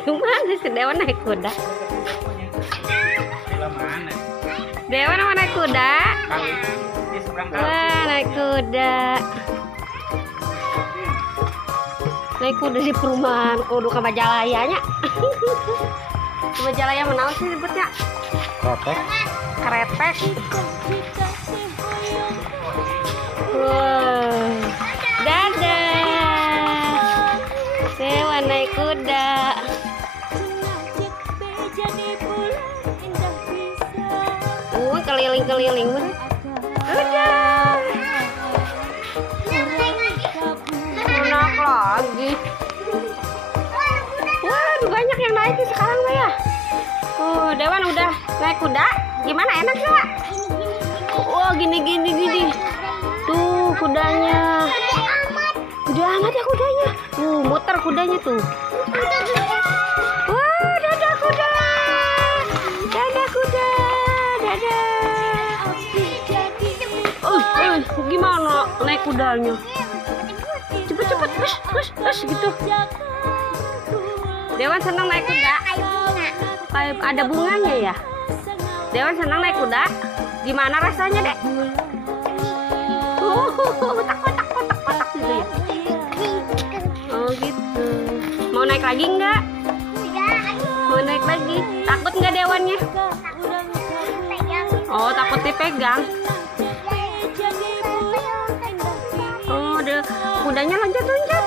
Gimana sih Dewan naik kuda? Dewan mau naik kuda? Wah, naik kuda. Naik kuda di perumahan kudu ke Majalayanya. Ke Majalaya mana sih disebutnya? Kretek. Kretek. Wow. Dadah. Dewan naik kuda. Keliling-keliling. Udah. Enak lagi. Wah, banyak yang naik nih sekarang Mbak ya. Dewan udah naik kuda. Gimana, enak nggak? Wah, gini. Tuh kudanya. Udah amat ya kudanya. Muter kudanya tuh. Wah, dadah kuda. Dadah kuda. Dadah. Gimana naik kudanya? Cepet push gitu. Dewan senang naik kuda. Kayak ada bunganya ya. Dewan senang naik kuda. Gimana rasanya dek? Kotak gitu ya. Oh gitu. Mau naik lagi nggak? Mau naik lagi. Takut nggak Dewannya? Oh, takut dipegang. Oh, kudanya loncat-loncat.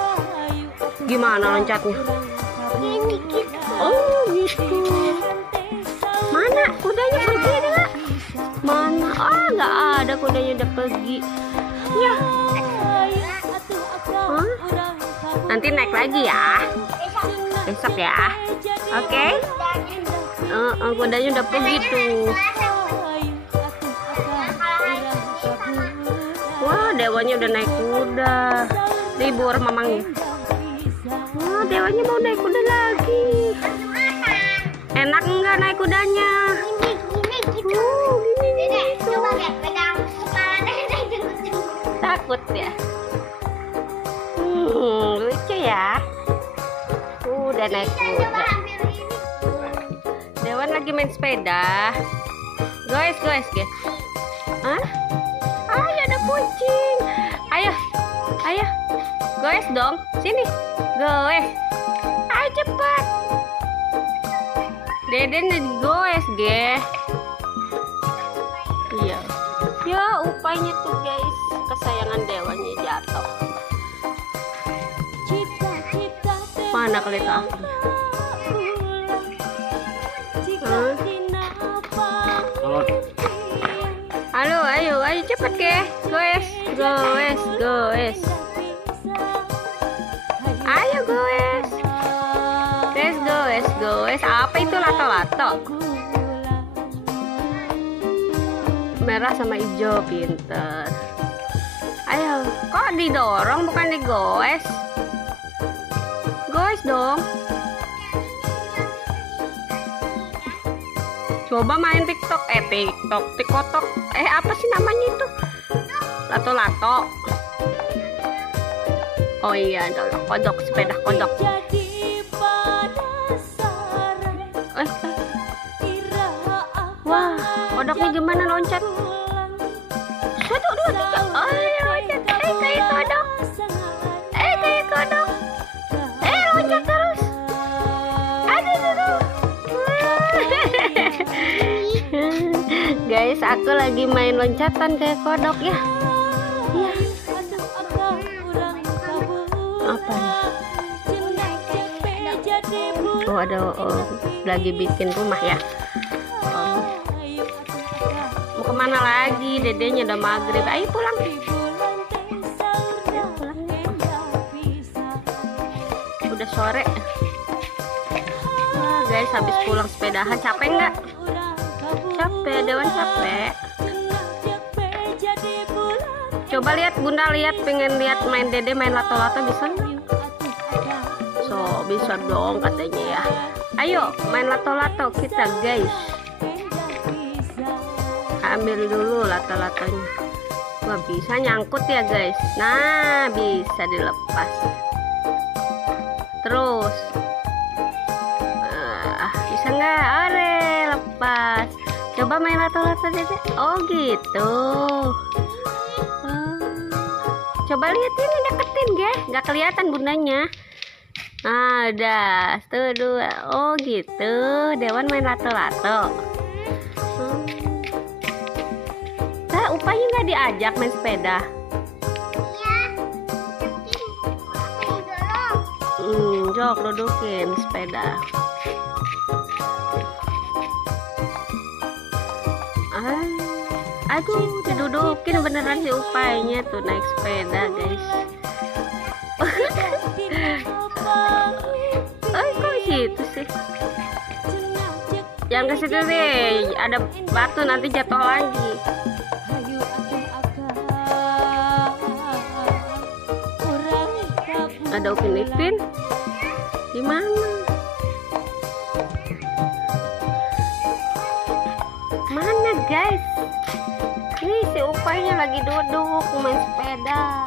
Gimana loncatnya? Oh, gitu. Mana kudanya pergi ada nggak? Mana? Oh, nggak ada, kudanya udah pergi. Ya. Huh? Nanti naik lagi ya. Besok ya. Oke? Kudanya udah pergi tuh. Wah, Dewanya udah naik kuda. Libur mamangnya. Wah, Dewanya mau naik kuda lagi. Enak nggak naik kudanya? Gini. Coba pegang kepala Dede. Takut ya? Lucu ya. Udah naik kuda. Dewan lagi main sepeda. Guys. Hah? Ayo, ada kucing. Ayo. Goes dong. Sini. Goes. Ayo cepat. Deden goes, ge. Iya. Ya, upanya tuh guys. Kesayangan Dewannya jatuh. Mana kelihatan aku? Halo, ayo cepet ke. Goes. Ayo goes. Goes. Apa itu lato-lato? Merah sama hijau, pinter. Ayo, kok didorong bukan digoes? Goes dong. Coba main TikTok. TikTok. Apa sih namanya itu? Lato-lato. Oh iya, ada kodok, sepeda kodok. Wah, kodoknya gimana loncat? 1, 2, 3. Ayo loncat. Kayak kodok. Loncat terus. Aduh. Guys, aku lagi main loncatan kayak kodok ya. Iya. Apa nih? Oh, ada lagi bikin rumah ya. Mau kemana lagi? Dedenya udah maghrib. Ayo pulang. Udah sore. Wah, guys, habis pulang sepedahan capek nggak? Capek, Dewan capek. Coba lihat Bunda, pengen lihat main Dede main lato-lato, bisa nggak? Bisa dong katanya ya. Ayo main lato-lato kita guys. Ambil dulu lato-latonya. Wah, bisa nyangkut ya guys. Nah, bisa dilepas. Terus nggak? Ore, lepas. Coba main lato-lato Dede. Oh gitu. Oh. Coba lihat ini, deketin ge, nggak kelihatan bundanya. Nah, udah, tuh dua. Oh gitu, Dewan main lato-lato. Nah, upahnya nggak diajak main sepeda. Jok, dudukin sepeda. Aduh, didudukin beneran si upaynya tuh naik sepeda, guys. Oh, kok situ sih? Jangan ke situ deh, ada batu nanti jatuh lagi. Ada Upin Ipin. Di mana? Mana, guys? Ini si upaynya lagi duduk main sepeda.